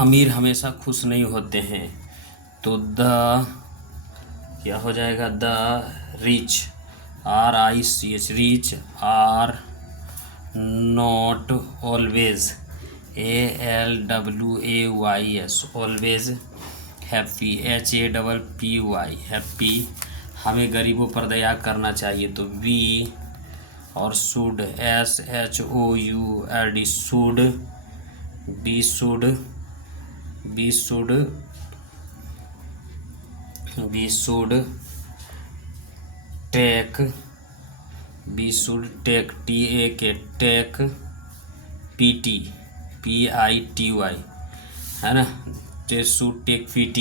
अमीर हमेशा खुश नहीं होते हैं। तो द क्या हो जाएगा? The rich, RICH, rich are not always, ALWAYS, always happy, HAPPY, happy. हमें गरीबों पर दया करना चाहिए तो वी और should, SHOULD, should, be should, be should, be should take, be should take, TAK, take, PT, PITY, है ना। They should take PT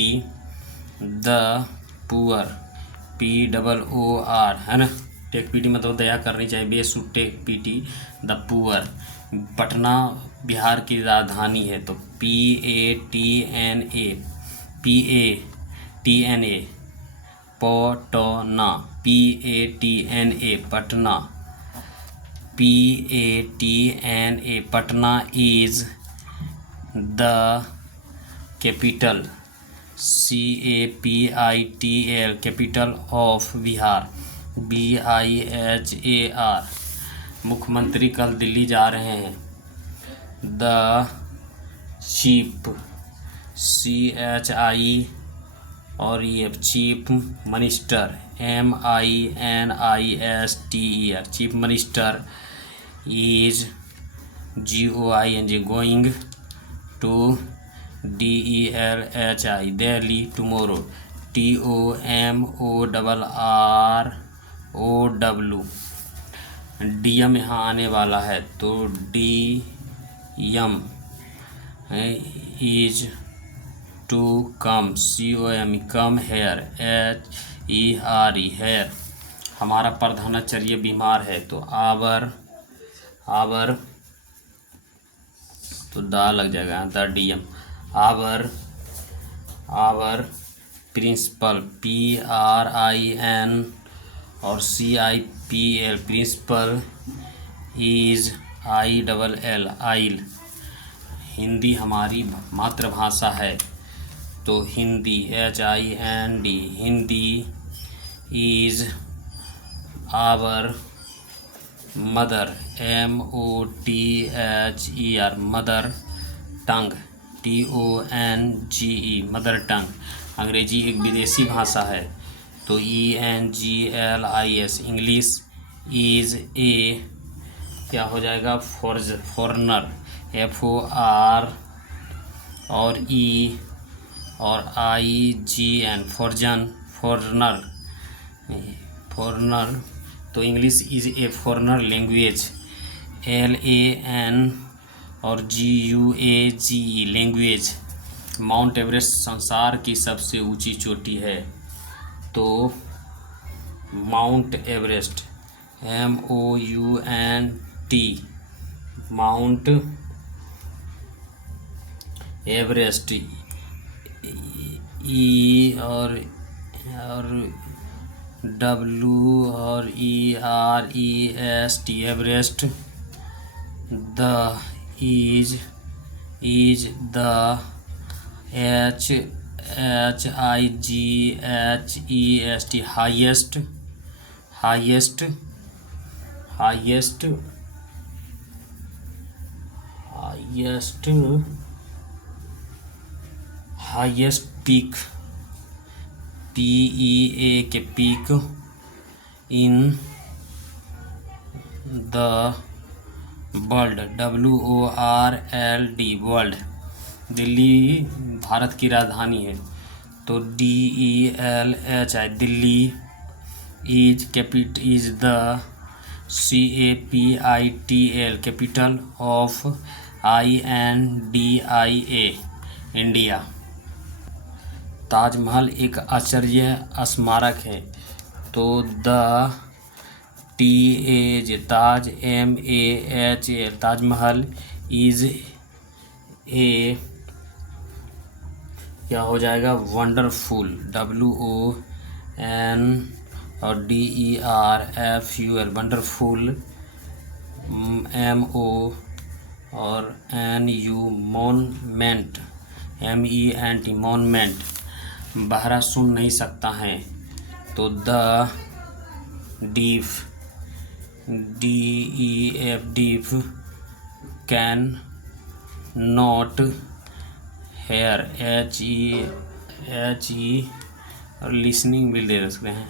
the poor, POOR, है ना। टेक PT मतलब दया करनी चाहिए। We should take PT the poor. Patna Bihar की राजधानी है तो PATNA, PATNA, Patna, PATNA, Patna, PATNA, Patna is the capital, CAPITL, capital of Bihar, BIHAR। मुख्यमंत्री कल दिल्ली जा रहे हैं। द चीफ, CHI और ये chief minister, MINISTER, chief minister is GOING, going to DELHI, Delhi tomorrow, TOMORROW। DM यहाँ आने वाला है तो DM is to come, COM, come here, HERE, here. हमारा प्रधानाचार्य बीमार है तो आवर तो दा लग जाएगा, the DM। Our principal, PRIN और CIPL, principal is ILL, ill. Hindi हमारी मातृभाषा है तो Hindi, HIND, Hindi is our mother, MOTHER, mother tongue, TONGE, mother tongue. अंग्रेजी एक विदेशी भाषा है तो ENGLIS, इंग्लिश इज ए क्या हो जाएगा? फॉरनर, FOR और E और IGN, फॉरनर। तो English is a foreigner language, LAN और GUAGE, लैंग्वेज। माउंट एवरेस्ट संसार की सबसे ऊंची चोटी है तो mount Everest, MOUNT, mount Everest, E और W और EREST, Everest. The is the HIGHEST, highest, highest peak, PEAK, peak in the world, WORLD, world. Delhi Bharat की राजधानी है तो DELHI, Delhi is the CAPITL, capital of INDIA, India. Taj Mahal एक आश्चर्य स्मारक है तो the Taj, MAHL, Taj Mahal is a क्या हो जाएगा? वंडरफुल, WON और DERFUL, वंडरफुल, MO और NU, मोनमेंट, MENT मॉन्यूमेंट, बहरा सुन नहीं सकता है तो the deaf, DEF deaf, can not here, HE और लिसनिंग भी ले सकते हैं,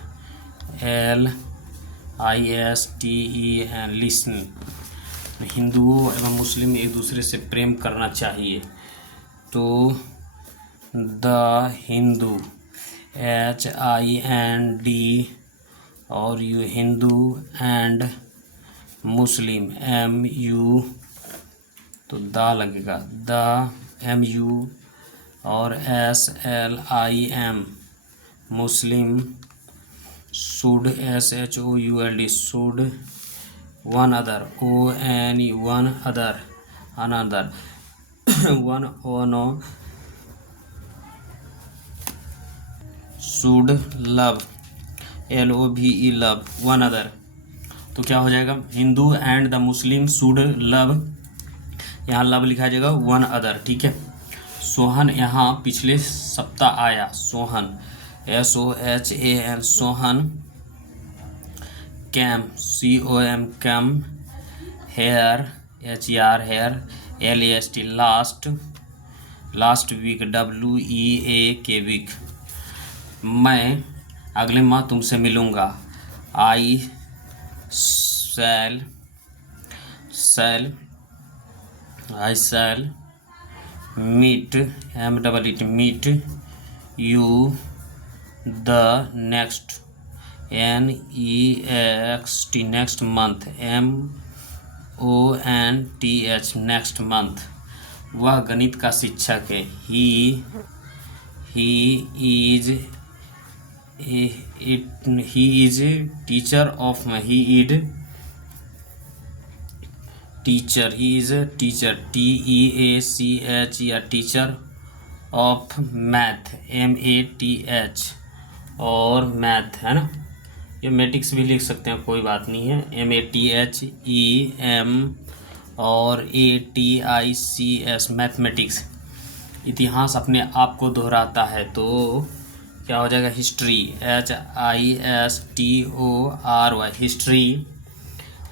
LISTEN लिसनिंग। हिंदुओं एवं मुस्लिम एक दूसरे से प्रेम करना चाहिए तो द हिंदू, HIND और you Hindu and Muslim MU, तो दा लगेगा द MU और SLIM Muslim, should SHOULD should, one other ONE one other, another one ONO, should love LOVE love, one other. तो क्या हो जाएगा, Hindu and the Muslim should love, यहाँ लव लिखा जाएगा वन अदर, ठीक है। सोहन यहाँ पिछले सप्ताह आया, Sohan SOHAN Sohan, came COM came, here HER here, LAST last, last week WEAK week. मैं अगले माह तुमसे मिलूँगा, I shall meet meet you the next NEXT next month, MONTH next month। वह गणित का शिक्षक है, he is teacher of he is teacher TEACH या टीचर ऑफ मैथ MATH, और मैथ है ना, ये मैटिक्स भी लिख सकते हैं, कोई बात नहीं है, MATHEM और ATICS मैथमेटिक्स। इतिहास अपने आप को दोहराता है तो क्या हो जाएगा, history HISTORY history,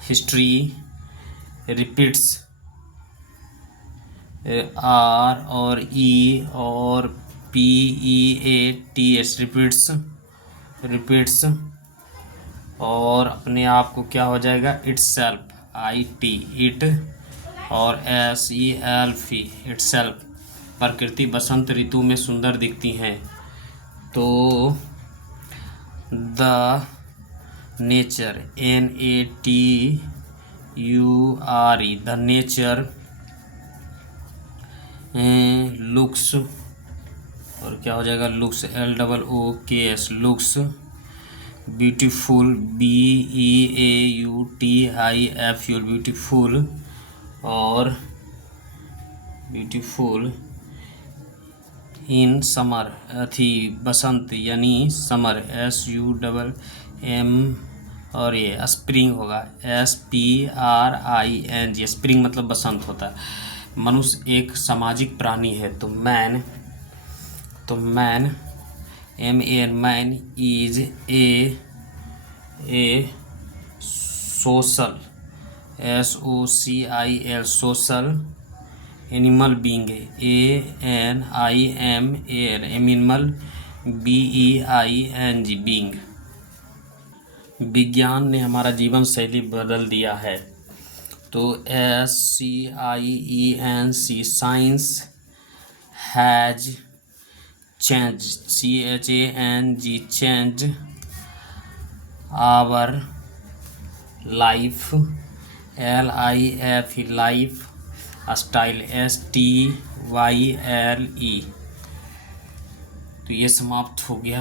history repeats R और E और PEATS रिपीट्स, और अपने आप को क्या हो जाएगा, itself IT इट, और SELF itself। प्रकृति बसंत ऋतु में सुंदर दिखती हैं तो the nature NATURE the nature looks, और क्या हो जाएगा, looks LOOKS looks beautiful BEAUTIFUL beautiful, और ब्यूटीफुल इन समर बसंत यानी समर SUMM, और ये स्प्रिंग होगा SPRING, स्प्रिंग मतलब बसंत होता है। मनुष्य एक सामाजिक प्राणी है तो man MAN man is a social SOCIL social animal being ANIMAL animal BEING being. विज्ञान ने हमारा जीवन शैली बदल दिया है तो SCIENC science has change CHANG change our life LIFE life, style STYLE। तो ये समाप्त हो गया।